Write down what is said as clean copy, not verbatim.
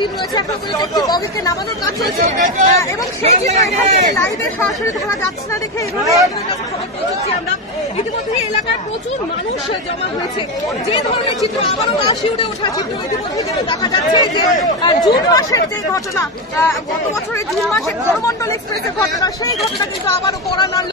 Team রয়েছে, এখন একটি বগিকে নামানোর কাজ চলছে এবং সেই লাইভে সরাসরি ধরা যাচ্ছে না দেখে এইভাবে খবর পৌঁছচ্ছি আমরা। ইতিমধ্যেই এলাকায় প্রচুর মানুষ জমা হয়েছে। যে ধরনের চিত্র আবারও গা শিউরে ওঠা চিত্র ইতিমধ্যেই যেটা দেখা যাচ্ছে যে জুন মাসের যে ঘটনা, গত বছরের জুন মাসে করমণ্ডল এক্সপ্রেসের ঘটনা, সেই ঘটনা কিন্তু আবারও কড়া নাড়ল।